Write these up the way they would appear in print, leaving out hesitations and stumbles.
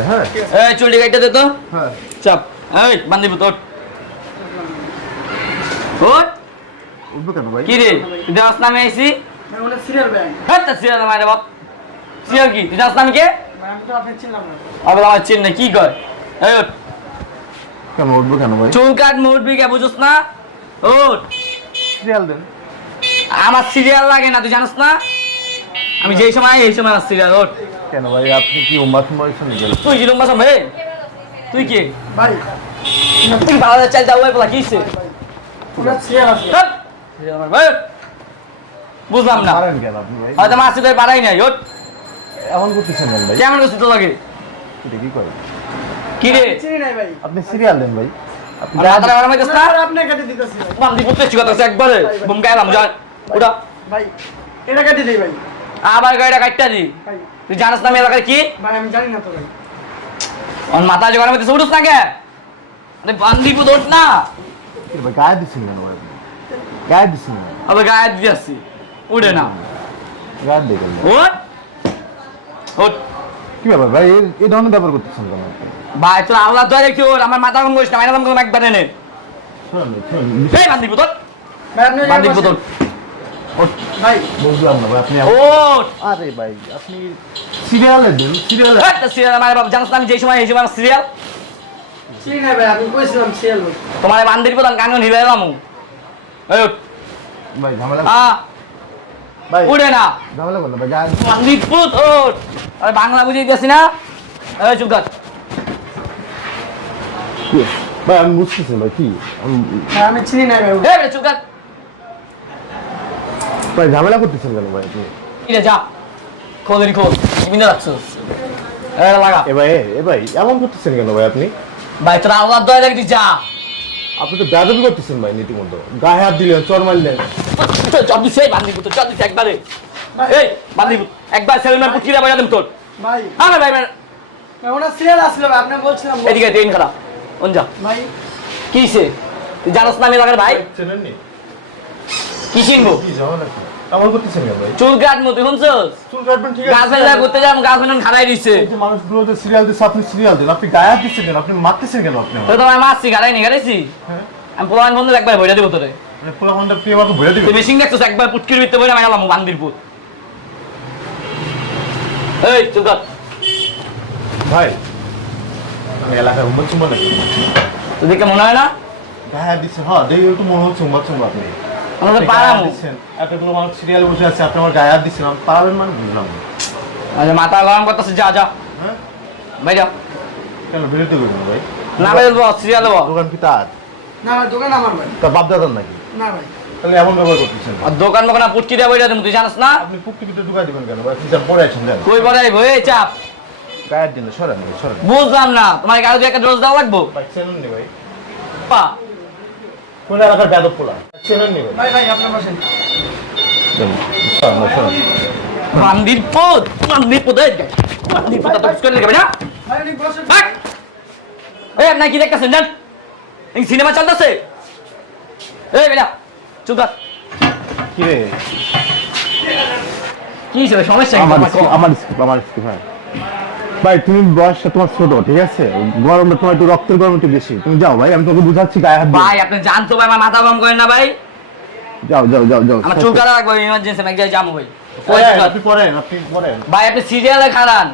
হ্যাঁ এই চুলটি কাটতে দে তো। হ্যাঁ চাপ এই বান্দিব তোর ওট উঠবো কেন ভাই? কি রে তুই জানাস না আমি আইছি? ভাই ওটা সিরিয়াল ব্যাংক হ্যাঁ তা সিরিয়াল মারে বাপ সিরিয়াল কি তুই জানাস না আমি কে? ভাই আমি তো আপনি চিনলাম না আবে আমার চিন না কি কয় এই ওঠ কেন উঠবো কেন ভাই? চুল কাট মুড়বি কে বুঝছ না ওঠ সিরিয়াল দেন। আমার সিরিয়াল লাগে না তুই জানিস না আমি যেই সময় এই সময় আমার সিরিয়াল ওঠ কেন ভাই আপনি কি উম্মাত মরিছেন নাকি? তুই কি লম্বা ভাই তুই কি ভাই তুই ভালো চাল দাও ভাই বলা কিছে ওটা সিরিয়াল আছে সিরিয়াল মার ভাই বুঝলাম না পারেন কেন আপনি ভাই? হয়তো মাসি তো পারাই নাই ওঠ এমন করতেছেন কেন ভাই? কেমন করছিস তো লাগে এটা কি করে? কি রে চিনি নাই ভাই আপনি সিরিয়াল দেন ভাই। আপনি রাতে গরম হইতেছ না আপনি কেটে দিতেছি ভাই বান্দি পুত্র চিকতা আছে একবারে বুম গাইলাম যা ওটা ভাই এটা কেটে দেই ভাই আবার গাড়িটা কাটটা দি ভাই তুই জানিস না আমি এলাকার কি ভাই আমি জানি না তো ভাই ওর মাথা যে গরম হইতেছে উঠুস না কে আরে বান্দি পুত্র ওঠ না কি ভাই গায়ে দিচ্ছেন কেন ভাই? আপনি? গায়ে দিচ্ছেন কেন? আবার গায়ে দিয়ে আসছি উঠে না গায়ে দেখেন ভাই। ওঠ ওঠ কি ব্যাপার ভাই এই ধরনের ব্যবহার করতেছেন কেন আপনি? ভাই তোর আল্লাহ দয়া দেখি ওর আমার মাথা গরম করিস না মাথা গরম একবার এনে শুনুন শুনুন এই বান্দি পুত্র ভাই আপনি বান্দি পুত্র ভাই বুঝলাম না ভাই আপনি ওঠ আরে ভাই আপনি সিরিয়ালে দেন সিরিয়ালে একটা সিরিয়াল আমার বাপ জানিস না আমি যেই সময় এই সময় সিরিয়াল চিনি নাই ভাই আমি কইছিলাম সিরিয়াল ভাই তোমার বান্দির প্রধান কাঙ্গন হিলাইলাম এই ওঠ ভাই ঝামেলা ভাই উঠে না ঝামেলা করুন না ভাই গায়ে বান্দির পুত ওঠ আরে বাংলা বুঝিয়ে দিয়েছি না এই চুপ কর কি ভাই আমি বুঝতেছি ভাই কি ভাই আমি চিনি নাই ভাই এই চুপ কর ভাই ঝামেলা করতেছেন কেন ভাই আপনি? কি রে যা খোলেরি খোল বিন্দু রাখছিস এই লাগা এ ভাই এমন করতেছেন কেন ভাই আপনি? ভাই তোর আল্লাহর দয়া দেখি যা আপনি তো বেয়াদবি করতেছেন ভাই নীতিমতো গায়ে হাত দিলেন চর মারলেন চল দিছে এই বান্দির পুত চল দিছে একবারে এই বান্দির পুত একবার সেলুনের পুত কিরা বাজা দেব তোর ভাই আরে ভাই ভাই ভাই ওটা সিরিয়াল আসলো ভাই আপনি বলছিলাম এদিকে ট্রেন খারাপ ওন যা ভাই কিসে তুই জানোস না আমি লাগার ভাই চেনেন নি কি চিনবো কি ঝামেলা কি এমন করতেছেন কেন ভাই? চুল কাটমু তুই শুনছস চুল কাটবেন ঠিক গাছ আছে বেলা করতে যাম গাছ বেলন খারাই দিছে এই যে মানুষগুলো যে সিরিয়াল দিচ্ছে আপনি সিরিয়াল দেন আপনি গায়ে হাত দিচ্ছেন কেন আপনি মারতেছেন কেন আপনি তো তোমার মারছি খারাই নি খারাইছি হ্যাঁ আমি পোলান বন্ধু একবার বইটা দিব তোরে মানে পোলা ফোনটা পেয়ে আমাকে ভরে দিবেন তুই মেশিন দেখছস একবার পুটকির ভিতরে বইটা মারালাম বান্দির পুত এই চুপ কর ভাই আমি এলাকার উম্মত চুম্বা নাকি তুই দেখে মনে হয় না গায়ে হাত দিচ্ছেন হ্যাঁ দেখে একটু মনে হচ্ছে উম্মত চুম্বা আপনি আমরা তো আপনি গায়ে হাত পারামু দিচ্ছেন এতগুলো মানুষ সিরিয়াল বসে আছে আপনি আমার গায়ে হাত দিচ্ছেন আমি পারবেন মানে বুঝলাম না। আচ্ছা মাথা গরম করতেছিস যা যা হ্যাঁ ভাই যা কেন বিরতি করবেন ভাই না ভাই সিরিয়াল দেবো দোকান কি তার না ভাই দোকান আমার ভাই তার বাপ দাদার নাকি না ভাই তাহলে এমন ব্যবহার করতেছেন আর দোকান মোকানা পুটকি দিয়ে বইটা তুমি তুই জানিস না আপনি পুকটি ভিতরে ঢুকাই দিবেন কেন ভাই ফিচার পরে আছেন কেন কই বড়াই ভই চাপ গায়ের দিন সরেন ভাই সরেন বুঝলাম না তোমার কারো একটা ডোজ দেওয়া লাগবো ভাই চেনেন নি ভাই পা কোন এলাকার বেদব পোলা চেনেন নি ভাই ভাই ভাই আপনার বসেন দেন, সরেন ভাই, সরেন। বান্দির পুত এই বান্দির পুত তো করে লেগে না ভাই আপনি বসেন ভাগ এই আপনি কি দেখতেছেন জান এই সিনেমা চলতেছে এই বেটা চুপ কর কি রে কি হিসেবে সমস্যা কি আমার স্কিপ হ্যাঁ ভাই তুমি বয়সটা তোমার ছোট ঠিক আছে গরমটা তোমার একটু রক্তের গরম একটু বেশি তুমি যাও ভাই আমি তোকে বুঝাচ্ছি গায়ে হাত দিও। ভাই আপনি জানতো ভাই আমার মাথা গরম করেন না ভাই যাও যাও যাও যাও আমার চুল কাটা রাখবো ইমার্জেন্সি আমি এক জায়গায় যাবো ভাই আপনি পড়েন ভাই আপনি সিরিয়ালে খারান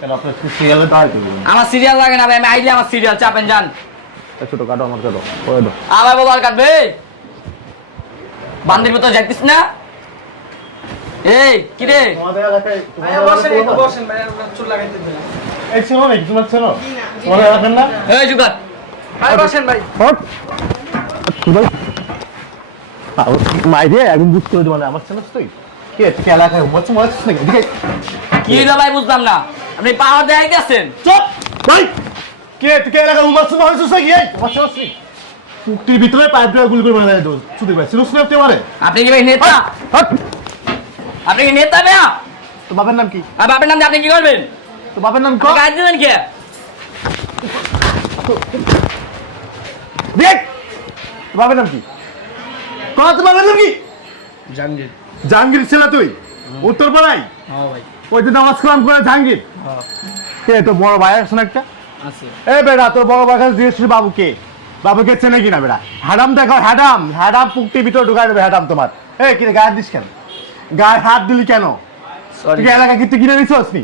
কেন আপনার সিরিয়ালে দাঁড়াই করবেন আমার সিরিয়াল লাগে না ভাই আমি আইলে আমার সিরিয়াল চাপেন যান ছোট কাটো আমার কাটো পরে দাও আবার বল কাটবে বান্দির মতো যাইতিস না এই কি রে তোমাদের এলাকায় ভাই বসেন একটু বসেন ভাই আপনার চুল লাগাইতে দিলাম এই ছিল নাকি তোমার ছিল তোমাদের এলাকার না এই চুকার ভাই বসেন ভাই হট ভাই মাইরে একদম বুঝ করে দেবো না আমার ছিল তুই কে তুই এলাকায় মরছে মরছিস নাকি এদিকে কি রে ভাই বুঝলাম না আপনি পাওয়ার দেখাই গেছেন চুপ ভাই কে তুই এলাকায় উমাচ্ছ মরছিস নাকি এই আমার ছিল তুই পুকটির ভিতরে পাইপ দিয়ে গুলি করে মারা দোষ শুধু ভাই সিরিয়াস না পারে আপনি কি ভাই নেতা হট আপনি কি নেতা ভাইয়া তো বাবার নাম কি আর বাপের নাম দিয়ে আপনি কি করবেন তো বাবার নাম আপনি কাজ দিবেন কে দেখ তো বাবার নাম কি কত তো বাবার নাম কি জাহাঙ্গীর জাহাঙ্গীর ছেলে তুই উত্তর পাড়াই হ্যাঁ ভাই ওই যে নামাজ কালাম করে জাহাঙ্গীর কে তোর বড় ভাই আছে না একটা? আছে। এ বেটা তোর বড় ভাই কাছে জিজ্ঞেস বাবুকে, বাবুকে চেনে কিনা বেটা? হ্যাডাম দেখো, হ্যাডাম হ্যাডাম পুকটির ভিতরে ঢুকাই দেবে হ্যাডাম তোমার। এই কিনে গায়ে হাত দিস কেন? গায়ে হাত দিলি কেন? সরি তুই কি এলাকা কিন্তু কিনে নিছিস নি?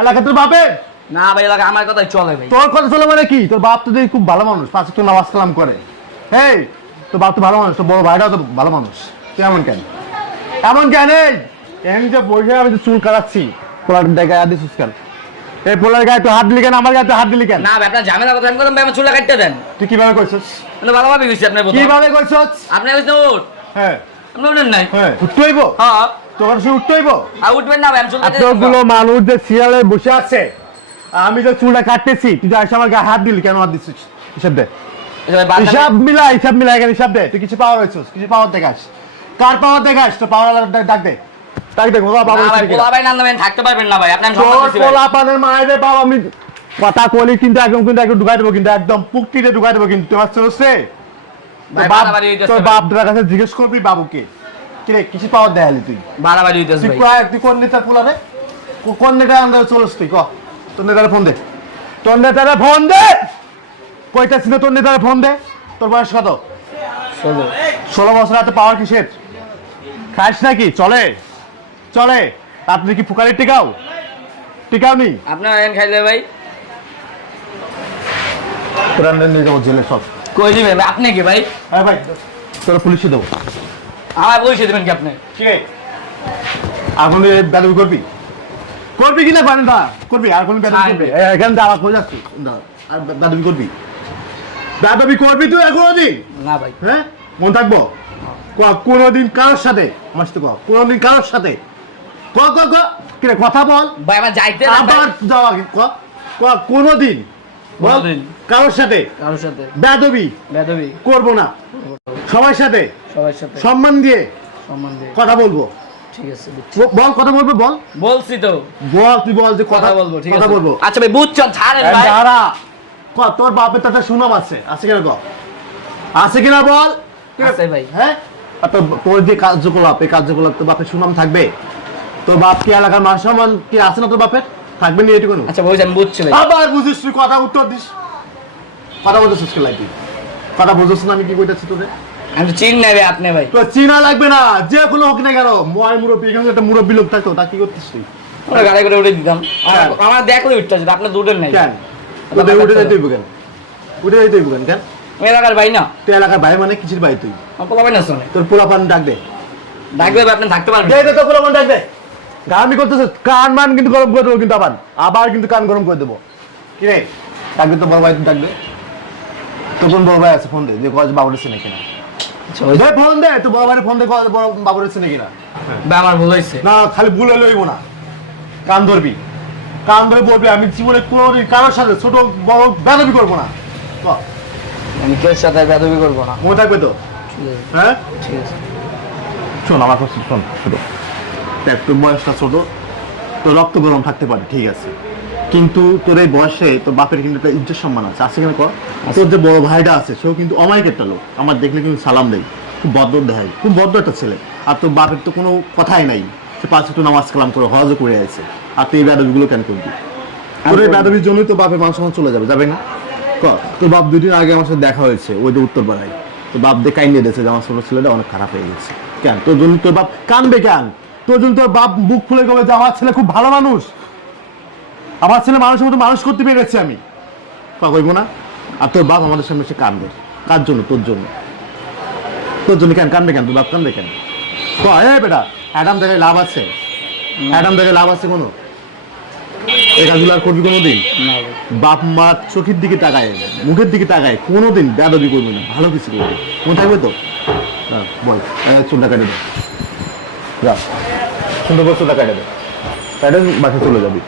এলাকা তোর বাপের? না ভাই, এলাকা আমার কথাই চলে ভাই। তোর কথা চলে মানে কি? তোর বাপ তো দেখি খুব ভালো মানুষ, 5 ওয়াক্ত নামাজ কালাম করে। এই তোর বাপ তো ভালো মানুষ, তোর বড় ভাইটাও তো ভালো মানুষ। তুই এমন কেন? এমন কেন? এই এমনি যে বসে আমি তো চুল কাটাচ্ছি, পোলার গায়ে হাত দিছিস কেন? এই পোলার গায়ে তো হাত দিলি কেন? আমার গায়ে তো হাত দিলি কেন? না ভাই, আপনার ঝামেলা কথা আমি করলাম ভাই, আমার চুলটা কাটতে দেন। তুই কিভাবে করছিস? মানে ভালোভাবে গেছি আপনার বোধ কিভাবে করছিস? আপনি বলছেন উঠ, হ্যাঁ আপনি উঠেন নাই। হ্যাঁ উঠতে হইব? হ্যাঁ, তোর সে উঠতে হইব? আর উঠবেন না ভাই, আমি চুল কাটতে এতগুলো মানুষ যে সিরিয়ালে বসে আছে, আমি যে চুলটা কাটতেছি, তুই যে এসে আমার গায়ে হাত দিলি কেন? হাত দিছিস? হিসাব দে, হিসাব মিলা, হিসাব মিলা, এখানে হিসাব দে। তুই কিছু পাওয়ার হয়েছিস, কিছু পাওয়ার দেখাস। কার পাওয়ার দেখাস? তো পাওয়ার ডাক দে, ডাক দে। বাবা ভাই না ভাই, থাকতে পারবেন না ভাই, আপনি আমি সম্মান তোর দিচ্ছি ভাই। পোলাপানের মায়েরে বাবা আমি কথা কলি কিন্তু একদম ঢুকাই দেবো, কিন্তু একদম পুকটিতে ঢুকাই দেবো কিন্তু। তোমার চলছে ভাই বাড়াবাড়ি হইতেছে তোর ভাই। বাপটার কাছে জিজ্ঞেস করবি বাবুকে, কিরে কিছু পাওয়ার দেখালি তুই? বাড়াবাড়ি হইতেছে তুই ভাই। তুই কোন নেতার পোলারে? কোন নেতার আন্দাজে চলস তুই? ক তোর নেতারে ফোন দে, তোর নেতারে ফোন দে। কইতাছি না তোর নেতারে ফোন দে। তোর বয়স কত? 16 বছর। এত পাওয়ার কিসের? খাইস নাকি? চলে চলে। আপনি কি ফুকারি টিকাও? টিকাও নি? আপনার আইন খাইলে ভাই তোরা নিয়ে যাবো জেলে সব। কই দিবেন ভাই? আপনি কি ভাই? হ্যাঁ ভাই, তোরা পুলিশে দেবো। আমার পয়সা দেবেন কি আপনি? কি রে, এখন বেদবি করবি? করবি কিনা পারেন না? করবি আর কোন বেদবি করবি? এখান থেকে আমার খোঁজ আসছি, আর বেদবি করবি? বেদবি করবি তুই আর কোনোদিন? না ভাই। হ্যাঁ মন থাকবো? কোনোদিন কারোর সাথে? আমার সাথে কো, কোনোদিন কারোর সাথে? ক ক ক কিরে কথা বল। ভাই আমার যাইতে না ভাই। আবার যাওয়া ক ক কোনোদিন বল কোনোদিন। কারোর সাথে কারোর সাথে বেদবি বেদবি করবো না। সবার সাথে সবার সাথে সম্মান দিয়ে সম্মান দিয়ে। কথা বলবো। ঠিক আছে বুঝছি। বল কথা বলবো, বল বলছি তো বল, তুই বল যে কথা বলবো, ঠিক আছে কথা বলবো। আচ্ছা ভাই বুঝছেন, ছাড়েন এই ভাই। দাঁড়া, তোর বাপের তাতে সুনাম আছে, আছে কিনা ক? আছে কিনা বল? আছে ভাই। হ্যাঁ, আর তোর যে কার্যকলাপ, এই কার্যকলাপ তোর বাপের সুনাম থাকবে? তোর বাপ কি এলাকার মান সম্মান কি আছে না তোর বাপের? থাকবে না এটুকু? আচ্ছা বুঝছি, আমি বুঝছি ভাই। আবার বুঝিস তুই, কথা উত্তর দিস। কথা বলতেছিস কে লাগবি? কথা বুঝছিস না আমি কি কইতাছি তোদের? আমি তো চিন নাই ভাই আপনি ভাই। তো চিনা লাগবে না, যে কোনো হোক না কেন। ময় মুরব্বী, এখানে একটা মুরব্বী লোক থাকতো, তা কি করতিস তুই? ওরা গাড়ি করে উঠে দিতাম। আমার দেখলে উঠতে আছে, আপনি দুটেন নাই। কেন তোদের উঠে যাইতে হইব কেন? উঠে যাইতে হইব কেন? আমি এলাকার ভাই না। তুই এলাকার ভাই মানে কিসের ভাই তুই? আমার পোলা ভাই না শোনে। তোর পোলাপান ডাক দে, ডাকবে ভাই, আপনি থাকতে পারবেন। দে তোর পোলাপান ডাক দে। গামি করতেছ, কান মান কিন্তু গরম করে দেবো কিন্তু, আবার কিন্তু কান গরম করে দেবো। কি রে ডাকবে তো বড় ভাই, ডাকবে তোর কোন বড় ভাই আছে? ফোন দে, যে কলেজ বাবুর এসে নাকি না। দে ফোন দে, তুই বড় ভাইয়ের ফোন দে, কলেজ বড় বাবুর এসে নাকি না। ভাই আমার ভুল হয়েছে। না খালি ভুল হলে হইব না, কান ধরবি, কান ধরে বলবি আমি জীবনে কোনোদিন কারোর সাথে ছোট বড় বেদবি করবো না। আমি কেউ সাথে বেদবি করবো না। মনে থাকবে তো? ঠিক আছে হ্যাঁ ঠিক আছে। শোন আমার কথা শোন, ছোট দেখ, তোর বয়সটা ছোট, তোর রক্ত গরম থাকতে পারে ঠিক আছে, কিন্তু তোর এই বয়সে তোর বাপের কিন্তু একটা ইজ্জত সম্মান আছে, আছে কিনা কর? তোর যে বড় ভাইটা আছে সেও কিন্তু অমায়িক একটা লোক, আমার দেখলে কিন্তু সালাম দেয়, খুব ভদ্র দেখায়, খুব ভদ্র একটা ছেলে। আর তোর বাপের তো কোনো কথাই নাই, সে 5 ওয়াক্ত নামাজ কালাম করে হজও করে আছে, আর তুই এই বেদবিগুলো কেন করবি? তোর এই বেদবির জন্যই তো বাপের মান সম্মান চলে যাবে, যাবে না? তোর বাপ 2 দিন আগে আমার সাথে দেখা হয়েছে, ওই যে উত্তর পাড়ায়, তোর বাপ দিয়ে কাইন্ডে দিয়েছে যে আমার ছোট ছেলেটা অনেক খারাপ হয়ে গেছে। কেন তোর জন্য তোর বাপ কানবে? কেন তোর জন্য তোর বাপ বুক খুলে গেবে যে আমার ছেলে খুব ভালো মানুষ, আমার ছেলে মানুষের মতো মানুষ করতে পেরেছি আমি, কইবো না? আর তোর বাপ আমাদের সামনে এসে কানবে কার জন্য? তোর জন্য। তোর জন্য কেন কানবে? কেন তোর বাপ কানবে কেন? বেটা অ্যাডাম দেখে লাভ আছে? অ্যাডাম দেখে লাভ আছে কোনো? এই কাজগুলো আর করবি কোনোদিন? বাপ মা চোখের দিকে তাকায়, মুখের দিকে তাকায়, কোনোদিন বেদবি করবি না, ভালো কিছু করবি, মনে থাকবে তো? বল চুলটা কাটে দে, যা সুন্দর করে চুলটা কাটে দে, কাটে বাসা চলে যাবি।